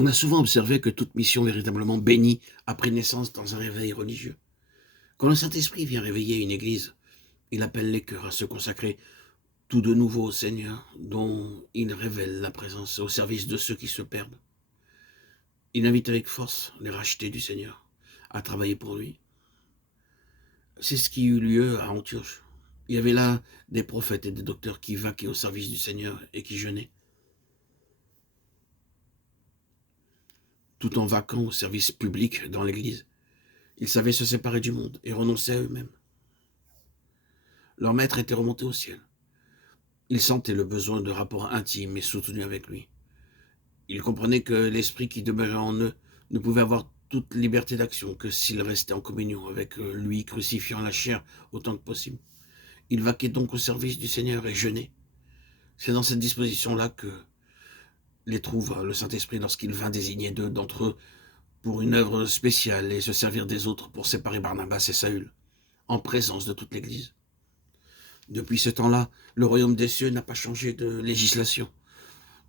On a souvent observé que toute mission véritablement bénie a pris naissance dans un réveil religieux. Quand le Saint-Esprit vient réveiller une église, il appelle les cœurs à se consacrer tout de nouveau au Seigneur, dont il révèle la présence au service de ceux qui se perdent. Il invite avec force les rachetés du Seigneur à travailler pour lui. C'est ce qui eut lieu à Antioche. Il y avait là des prophètes et des docteurs qui vaquaient au service du Seigneur et qui jeûnaient, tout en vaquant au service public dans l'Église. Ils savaient se séparer du monde et renoncer à eux-mêmes. Leur maître était remonté au ciel. Ils sentaient le besoin de rapports intimes et soutenus avec lui. Ils comprenaient que l'esprit qui demeurait en eux ne pouvait avoir toute liberté d'action que s'ils restaient en communion avec lui, crucifiant la chair autant que possible. Ils vaquaient donc au service du Seigneur et jeûnaient. C'est dans cette disposition-là que les trouve le Saint-Esprit lorsqu'il vint désigner deux d'entre eux pour une œuvre spéciale et se servir des autres pour séparer Barnabas et Saül, en présence de toute l'Église. Depuis ce temps-là, le royaume des cieux n'a pas changé de législation.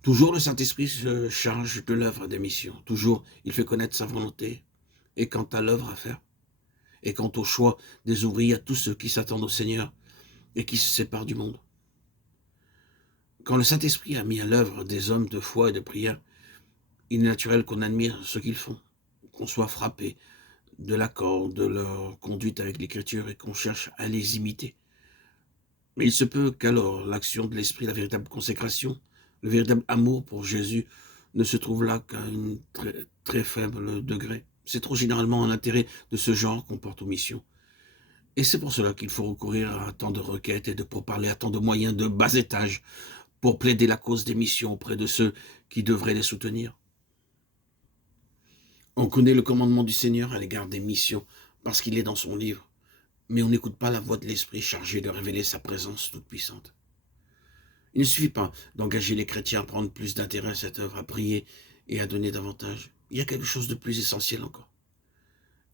Toujours le Saint-Esprit se charge de l'œuvre des missions. Toujours il fait connaître sa volonté. Et quant à l'œuvre à faire, et quant au choix des ouvriers à tous ceux qui s'attendent au Seigneur et qui se séparent du monde. Quand le Saint-Esprit a mis à l'œuvre des hommes de foi et de prière, il est naturel qu'on admire ce qu'ils font, qu'on soit frappé de l'accord de leur conduite avec l'Écriture et qu'on cherche à les imiter. Mais il se peut qu'alors l'action de l'Esprit, la véritable consécration, le véritable amour pour Jésus ne se trouve là qu'à un très, très faible degré. C'est trop généralement un intérêt de ce genre qu'on porte aux missions. Et c'est pour cela qu'il faut recourir à tant de requêtes et de pourparlers, à tant de moyens de bas étage pour plaider la cause des missions auprès de ceux qui devraient les soutenir. On connaît le commandement du Seigneur à l'égard des missions parce qu'il est dans son livre, mais on n'écoute pas la voix de l'Esprit chargé de révéler sa présence toute puissante. Il ne suffit pas d'engager les chrétiens à prendre plus d'intérêt à cette œuvre, à prier et à donner davantage. Il y a quelque chose de plus essentiel encore.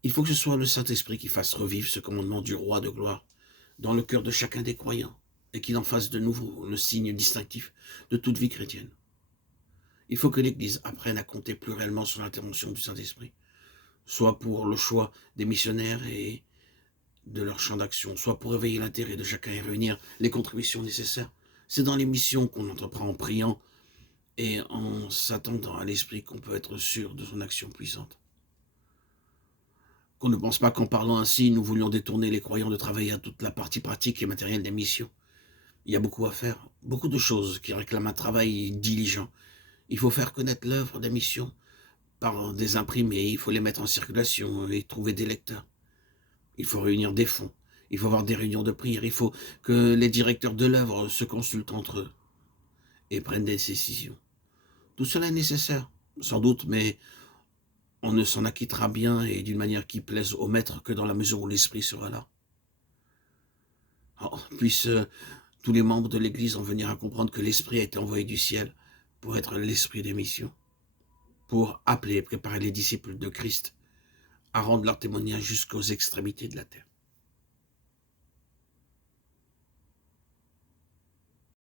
Il faut que ce soit le Saint-Esprit qui fasse revivre ce commandement du roi de gloire dans le cœur de chacun des croyants et qu'il en fasse de nouveau le signe distinctif de toute vie chrétienne. Il faut que l'Église apprenne à compter plus réellement sur l'intervention du Saint-Esprit, soit pour le choix des missionnaires et de leur champ d'action, soit pour éveiller l'intérêt de chacun et réunir les contributions nécessaires. C'est dans les missions qu'on entreprend en priant et en s'attendant à l'Esprit qu'on peut être sûr de son action puissante. Qu'on ne pense pas qu'en parlant ainsi, nous voulions détourner les croyants de travailler à toute la partie pratique et matérielle des missions. Il y a beaucoup à faire, beaucoup de choses qui réclament un travail diligent. Il faut faire connaître l'œuvre des missions par des imprimés, il faut les mettre en circulation et trouver des lecteurs. Il faut réunir des fonds, il faut avoir des réunions de prière, il faut que les directeurs de l'œuvre se consultent entre eux et prennent des décisions. Tout cela est nécessaire, sans doute, mais on ne s'en acquittera bien et d'une manière qui plaise au maître que dans la mesure où l'Esprit sera là. Oh, puissent tous les membres de l'Église en venir à comprendre que l'Esprit a été envoyé du ciel pour être l'Esprit des missions, pour appeler et préparer les disciples de Christ à rendre leur témoignage jusqu'aux extrémités de la terre.